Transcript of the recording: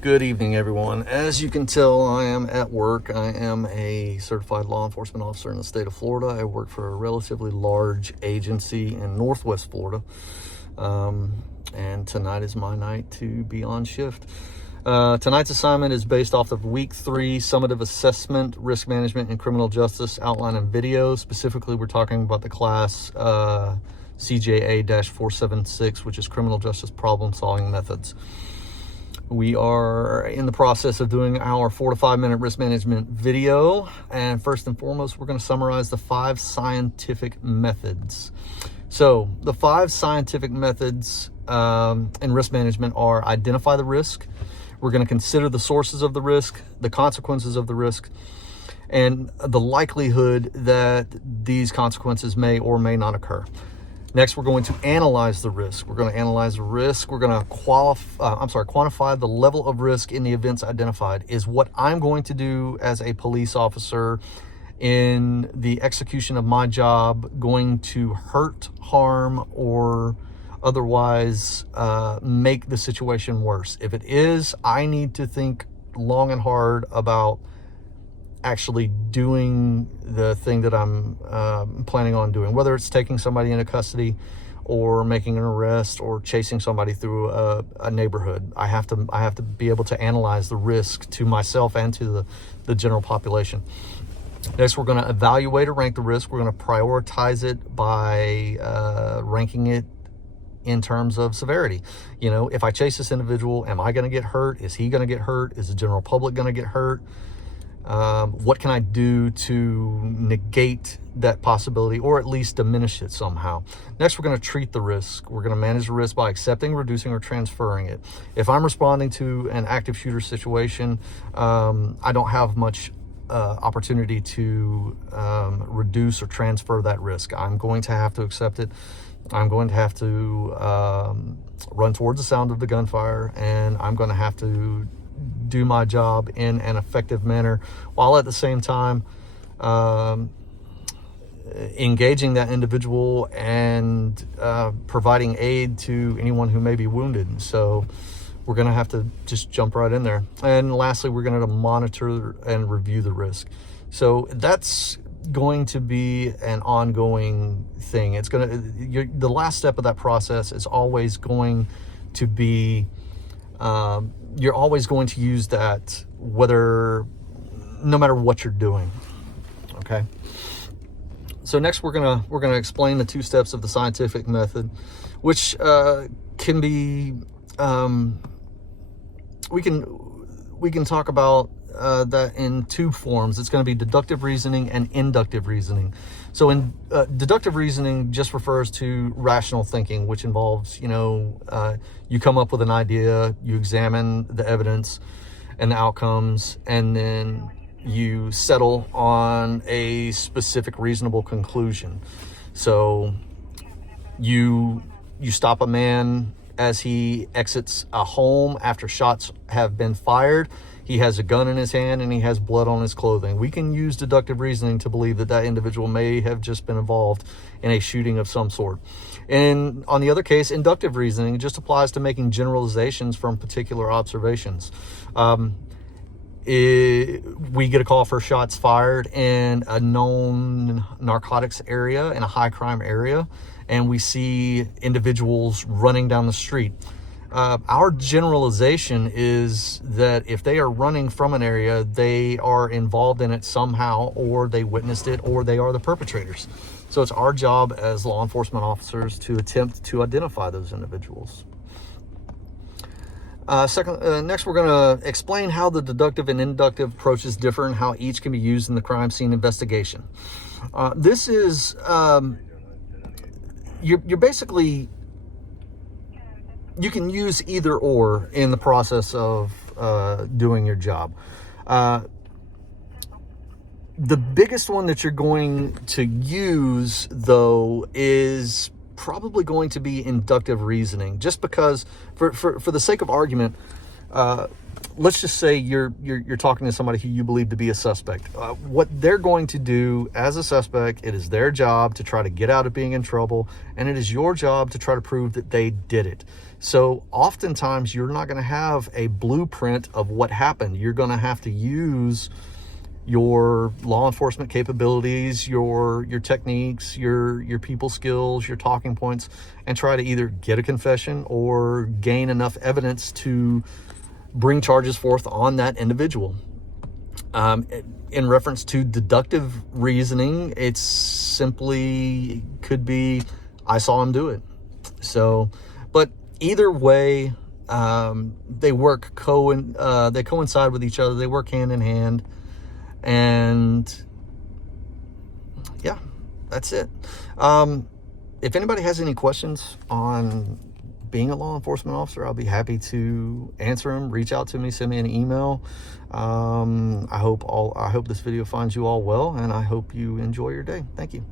Good evening, everyone. As you can tell, I am at work. I am a certified law enforcement officer in the state of Florida. I work for a relatively large agency in Northwest Florida. And tonight is my night to be on shift. Tonight's assignment is based off of week 3 summative assessment, risk management, and criminal justice outline and video. Specifically, we're talking about the class CJA-476, which is criminal justice problem solving methods. We are in the process of doing our 4 to 5 minute risk management video. And first and foremost, we're going to summarize the 5 scientific methods. So the 5 scientific methods in risk management are: identify the risk. We're going to consider the sources of the risk, the consequences of the risk, and the likelihood that these consequences may or may not occur. Next, we're going to analyze the risk. We're going to analyze the risk. We're going to quantify the level of risk in the events identified. Is what I'm going to do as a police officer in the execution of my job going to hurt, harm, or otherwise make the situation worse? If it is, I need to think long and hard about actually doing the thing that I'm planning on doing, whether it's taking somebody into custody or making an arrest or chasing somebody through a neighborhood. I have to be able to analyze the risk to myself and to the general population. Next, we're going to evaluate or rank the risk. We're going to prioritize it by ranking it in terms of severity. You know, if I chase this individual, am I going to get hurt? Is he going to get hurt? Is the general public going to get hurt? What can I do to negate that possibility or at least diminish it somehow? Next, we're going to treat the risk. We're going to manage the risk by accepting, reducing, or transferring it. If I'm responding to an active shooter situation, I don't have much opportunity to reduce or transfer that risk. I'm going to have to accept it. I'm going to have to run towards the sound of the gunfire, and I'm going to have to do my job in an effective manner, while at the same time engaging that individual and providing aid to anyone who may be wounded. So we're going to have to just jump right in there. And lastly, we're going to monitor and review the risk. So that's going to be an ongoing thing. It's going to, the last step of that process is always going to be, you're always going to use that, no matter what you're doing. Okay. So next we're gonna explain the 2 steps of the scientific method, which can be we can talk about that in 2 forms. It's going to be deductive reasoning and inductive reasoning. So in deductive reasoning just refers to rational thinking, which involves, you come up with an idea, you examine the evidence and the outcomes, and then you settle on a specific reasonable conclusion. So you stop a man as he exits a home after shots have been fired. He has a gun in his hand and he has blood on his clothing. We can use deductive reasoning to believe that individual may have just been involved in a shooting of some sort. And on the other case, inductive reasoning just applies to making generalizations from particular observations. We get a call for shots fired in a known narcotics area, in a high crime area, and we see individuals running down the street. Our generalization is that if they are running from an area, they are involved in it somehow, or they witnessed it, or they are the perpetrators. So it's our job as law enforcement officers to attempt to identify those individuals. Next, we're going to explain how the deductive and inductive approaches differ and how each can be used in the crime scene investigation. This is, you're basically, you can use either or in the process of doing your job. The biggest one that you're going to use, though, is probably going to be inductive reasoning, just because for the sake of argument, let's just say you're talking to somebody who you believe to be a suspect. What they're going to do as a suspect, it is their job to try to get out of being in trouble, and it is your job to try to prove that they did it. So oftentimes you're not going to have a blueprint of what happened. You're going to have to use your law enforcement capabilities, your techniques, your people skills, your talking points, and try to either get a confession or gain enough evidence to bring charges forth on that individual. In reference to deductive reasoning, it's simply could be, I saw him do it. So, but either way, they coincide with each other. They work hand in hand. And yeah, that's it. If anybody has any questions on being a law enforcement officer, I'll be happy to answer them. Reach out to me, send me an email. I hope this video finds you all well, and I hope you enjoy your day. Thank you.